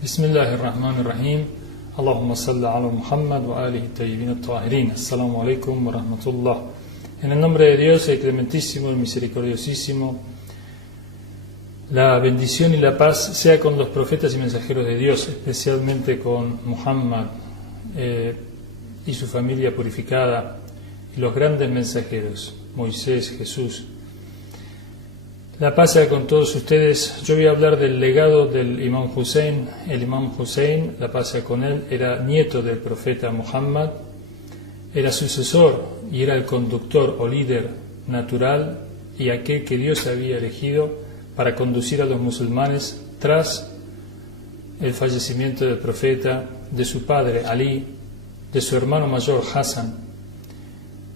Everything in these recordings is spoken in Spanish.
Bismillahirrahmanirrahim. Allahumma salli ala Muhammad wa alihi tayyibin at-tahirin. Assalamu alaikum wa rahmatullah. En el nombre de Dios, el clementísimo, el misericordiosísimo, la bendición y la paz sea con los profetas y mensajeros de Dios, especialmente con Muhammad y su familia purificada, y los grandes mensajeros, Moisés, Jesús. La paz sea con todos ustedes. Yo voy a hablar del legado del Imam Hussein. El Imam Hussein, la paz sea con él, era nieto del profeta Muhammad, era sucesor y era el conductor o líder natural y aquel que Dios había elegido para conducir a los musulmanes tras el fallecimiento del profeta, de su padre Ali, de su hermano mayor Hassan.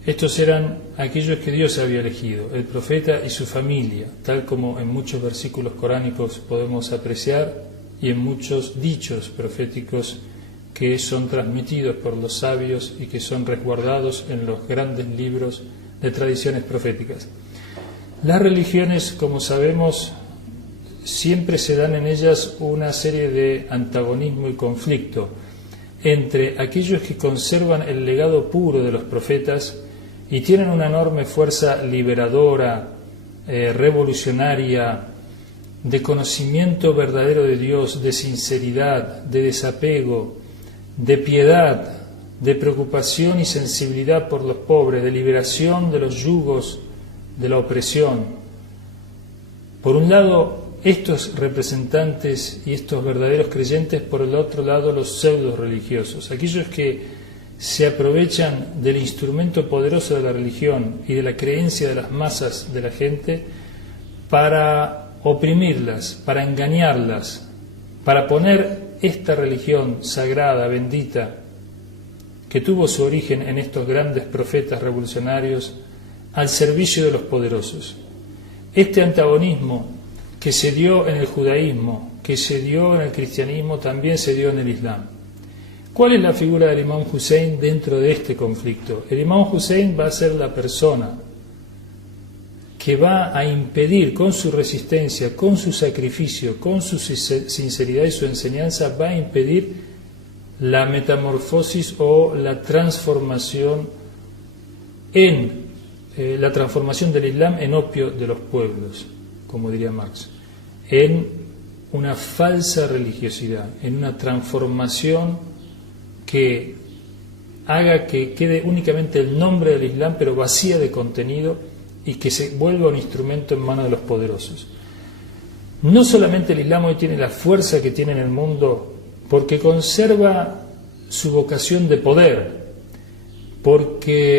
Estos eran aquellos que Dios había elegido, el profeta y su familia, tal como en muchos versículos coránicos podemos apreciar y en muchos dichos proféticos que son transmitidos por los sabios y que son resguardados en los grandes libros de tradiciones proféticas. Las religiones, como sabemos, siempre se dan en ellas una serie de antagonismo y conflicto entre aquellos que conservan el legado puro de los profetas y tienen una enorme fuerza liberadora, revolucionaria, de conocimiento verdadero de Dios, de sinceridad, de desapego, de piedad, de preocupación y sensibilidad por los pobres, de liberación de los yugos de la opresión. Por un lado, estos representantes y estos verdaderos creyentes, por el otro lado, los pseudo religiosos, aquellos que se aprovechan del instrumento poderoso de la religión y de la creencia de las masas de la gente para oprimirlas, para engañarlas, para poner esta religión sagrada, bendita, que tuvo su origen en estos grandes profetas revolucionarios, al servicio de los poderosos. Este antagonismo que se dio en el judaísmo, que se dio en el cristianismo, también se dio en el islam. ¿Cuál es la figura del Imam Hussein dentro de este conflicto? El Imam Hussein va a ser la persona que va a impedir con su resistencia, con su sacrificio, con su sinceridad y su enseñanza, va a impedir la metamorfosis o la transformación del Islam en opio de los pueblos, como diría Marx, en una falsa religiosidad, en una transformación que haga que quede únicamente el nombre del Islam, pero vacía de contenido, y que se vuelva un instrumento en manos de los poderosos. No solamente el Islam hoy tiene la fuerza que tiene en el mundo porque conserva su vocación de poder,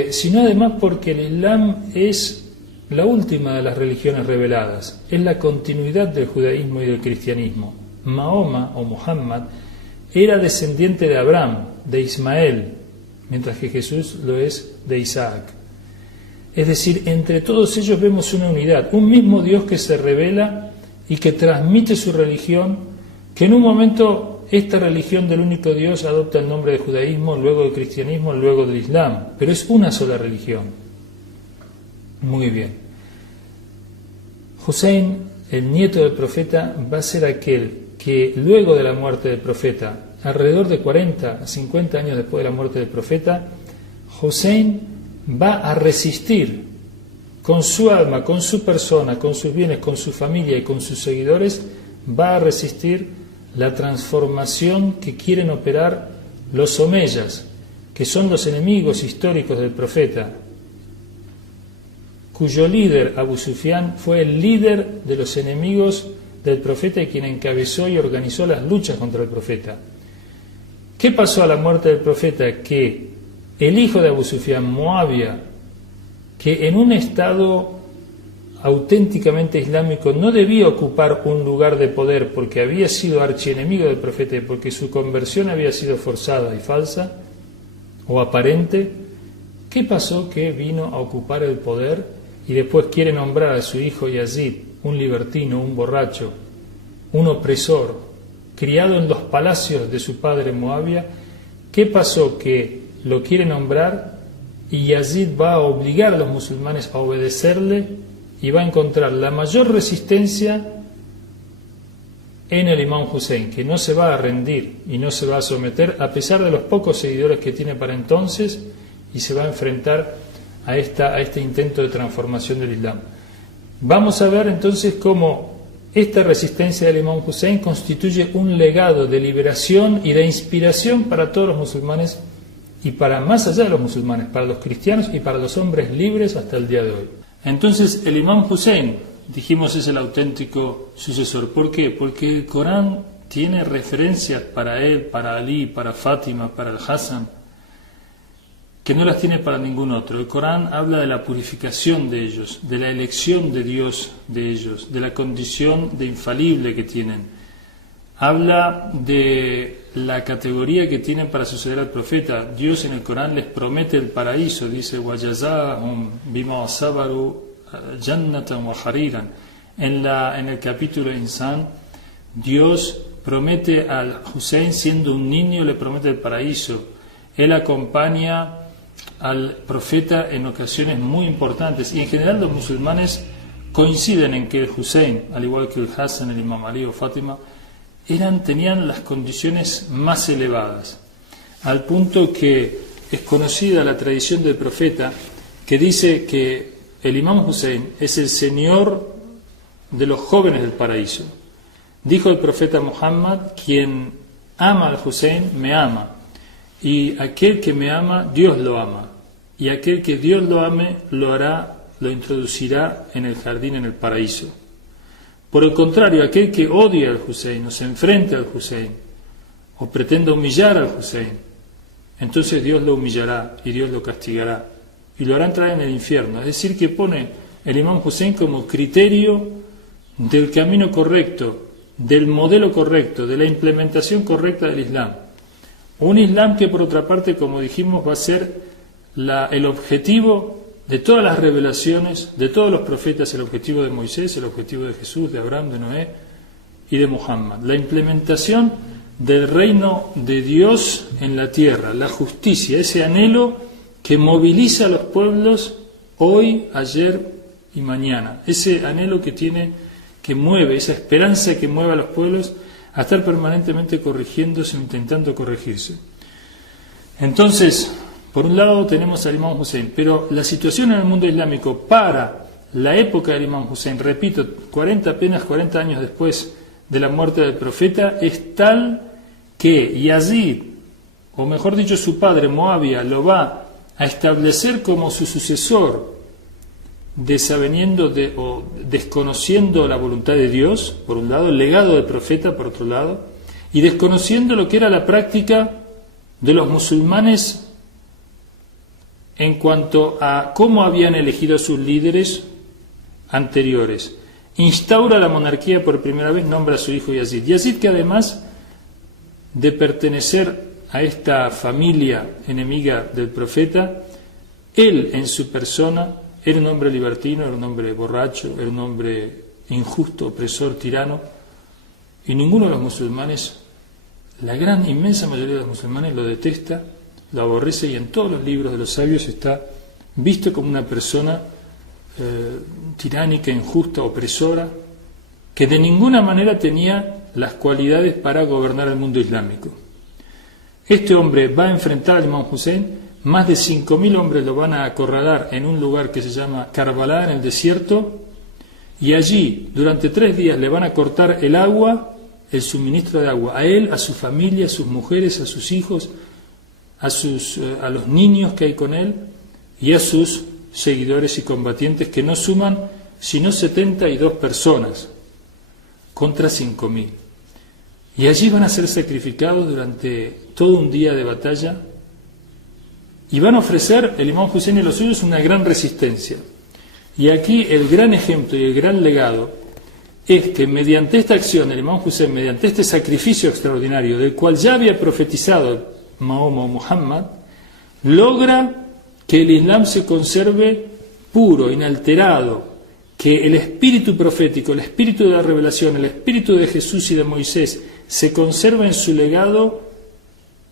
sino además porque el Islam es la última de las religiones reveladas, es la continuidad del judaísmo y del cristianismo. Mahoma o Muhammad era descendiente de Abraham, de Ismael, mientras que Jesús lo es de Isaac. Es decir, entre todos ellos vemos una unidad, un mismo Dios que se revela y que transmite su religión, que en un momento esta religión del único Dios adopta el nombre de judaísmo, luego del cristianismo, luego del islam, pero es una sola religión. Muy bien. Hussein, el nieto del profeta, va a ser aquel que luego de la muerte del profeta, alrededor de 40 a 50 años después de la muerte del profeta, Hussein va a resistir con su alma, con su persona, con sus bienes, con su familia y con sus seguidores, va a resistir la transformación que quieren operar los omeyas, que son los enemigos históricos del profeta, cuyo líder, Abu Sufyan, fue el líder de los enemigos del profeta y quien encabezó y organizó las luchas contra el profeta. ¿Qué pasó a la muerte del profeta? Que el hijo de Abu Sufyan, Muawiyah, que en un estado auténticamente islámico no debía ocupar un lugar de poder porque había sido archienemigo del profeta y porque su conversión había sido forzada y falsa o aparente, ¿qué pasó? Que vino a ocupar el poder y después quiere nombrar a su hijo Yazid, un libertino, un borracho, un opresor, criado en los palacios de su padre Muawiyah. ¿Qué pasó? Que lo quiere nombrar y Yazid va a obligar a los musulmanes a obedecerle y va a encontrar la mayor resistencia en el Imam Hussein, que no se va a rendir y no se va a someter a pesar de los pocos seguidores que tiene para entonces, y se va a enfrentar a este intento de transformación del Islam. Vamos a ver entonces cómo esta resistencia del Imam Hussein constituye un legado de liberación y de inspiración para todos los musulmanes y para más allá de los musulmanes, para los cristianos y para los hombres libres hasta el día de hoy. Entonces el Imam Hussein, dijimos, es el auténtico sucesor. ¿Por qué? Porque el Corán tiene referencias para él, para Ali, para Fátima, para el Hassan, que no las tiene para ningún otro. El Corán habla de la purificación de ellos, de la elección de Dios de ellos, de la condición de infalible que tienen. Habla de la categoría que tienen para suceder al profeta. Dios en el Corán les promete el paraíso, dice وَجَزَاهُمْ بِمَا صَبَرُوا جَنَّةً وَحَرِيرًا. En el capítulo Insan, Dios promete al Hussein, siendo un niño, le promete el paraíso. Él acompaña al profeta en ocasiones muy importantes, y en general los musulmanes coinciden en que el Hussein, al igual que el Hassan, el Imam Ali o Fátima, tenían las condiciones más elevadas, al punto que es conocida la tradición del profeta que dice que el Imam Hussein es el señor de los jóvenes del paraíso. Dijo el profeta Muhammad: quien ama al Hussein me ama, y aquel que me ama, Dios lo ama, y aquel que Dios lo ame, lo introducirá en el jardín, en el paraíso. Por el contrario, aquel que odia al Hussein, o se enfrente al Hussein, o pretenda humillar al Hussein, entonces Dios lo humillará y Dios lo castigará, y lo hará entrar en el infierno. Es decir, que pone el Imam Hussein como criterio del camino correcto, del modelo correcto, de la implementación correcta del Islam. Un Islam que, por otra parte, como dijimos, va a ser el objetivo de todas las revelaciones, de todos los profetas, el objetivo de Moisés, el objetivo de Jesús, de Abraham, de Noé y de Muhammad. La implementación del reino de Dios en la tierra, la justicia, ese anhelo que moviliza a los pueblos hoy, ayer y mañana. Ese anhelo que mueve, esa esperanza que mueve a los pueblos a estar permanentemente corrigiéndose o intentando corregirse. Entonces, por un lado tenemos al Imam Hussein, pero la situación en el mundo islámico para la época del Imam Hussein, repito, apenas 40 años después de la muerte del profeta, es tal que Yazid, o mejor dicho su padre Muawiyah, lo va a establecer como su sucesor, desaveniendo o desconociendo la voluntad de Dios, por un lado, el legado del profeta, por otro lado, y desconociendo lo que era la práctica de los musulmanes en cuanto a cómo habían elegido a sus líderes anteriores. Instaura la monarquía por primera vez, nombra a su hijo Yazid. Yazid, que además de pertenecer a esta familia enemiga del profeta, él en su persona era un hombre libertino, era un hombre borracho, era un hombre injusto, opresor, tirano, y ninguno de los musulmanes, la gran inmensa mayoría de los musulmanes, lo detesta, lo aborrece, y en todos los libros de los sabios está visto como una persona tiránica, injusta, opresora, que de ninguna manera tenía las cualidades para gobernar el mundo islámico. Este hombre va a enfrentar al Imam Hussein. Más de 5.000 hombres lo van a acorralar en un lugar que se llama Karbala, en el desierto, y allí durante 3 días le van a cortar el agua, el suministro de agua, a él, a su familia, a sus mujeres, a sus hijos, a los niños que hay con él, y a sus seguidores y combatientes, que no suman sino 72 personas contra 5.000. Y allí van a ser sacrificados durante todo un día de batalla, y van a ofrecer el Imam Hussein y los suyos una gran resistencia. Y aquí el gran ejemplo y el gran legado es que mediante esta acción el Imam Hussein, mediante este sacrificio extraordinario del cual ya había profetizado Mahoma o Muhammad, logra que el Islam se conserve puro, inalterado, que el espíritu profético, el espíritu de la revelación, el espíritu de Jesús y de Moisés se conserva en su legado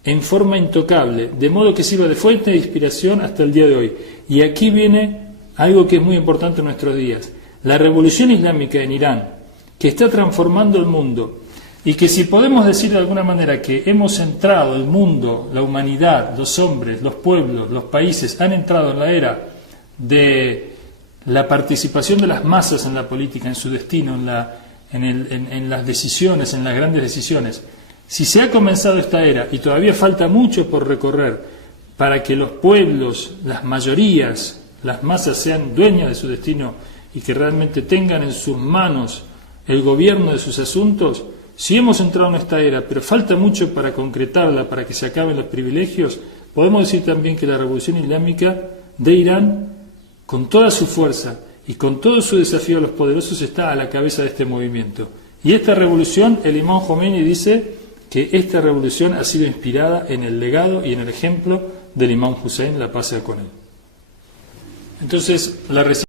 en forma intocable, de modo que sirva de fuente de inspiración hasta el día de hoy. Y aquí viene algo que es muy importante en nuestros días. La revolución islámica en Irán, que está transformando el mundo, Y que si podemos decir de alguna manera que hemos entrado, el mundo, la humanidad, los hombres, los pueblos, los países, han entrado en la era de la participación de las masas en la política, en su destino, en las decisiones, en las grandes decisiones. Si se ha comenzado esta era y todavía falta mucho por recorrer para que los pueblos, las mayorías, las masas sean dueñas de su destino y que realmente tengan en sus manos el gobierno de sus asuntos, si hemos entrado en esta era, pero falta mucho para concretarla, para que se acaben los privilegios, podemos decir también que la revolución islámica de Irán, con toda su fuerza y con todo su desafío a los poderosos, está a la cabeza de este movimiento. Y esta revolución, el imam Khomeini dice que esta revolución ha sido inspirada en el legado y en el ejemplo del imam Hussein, la paz sea con él. Entonces, la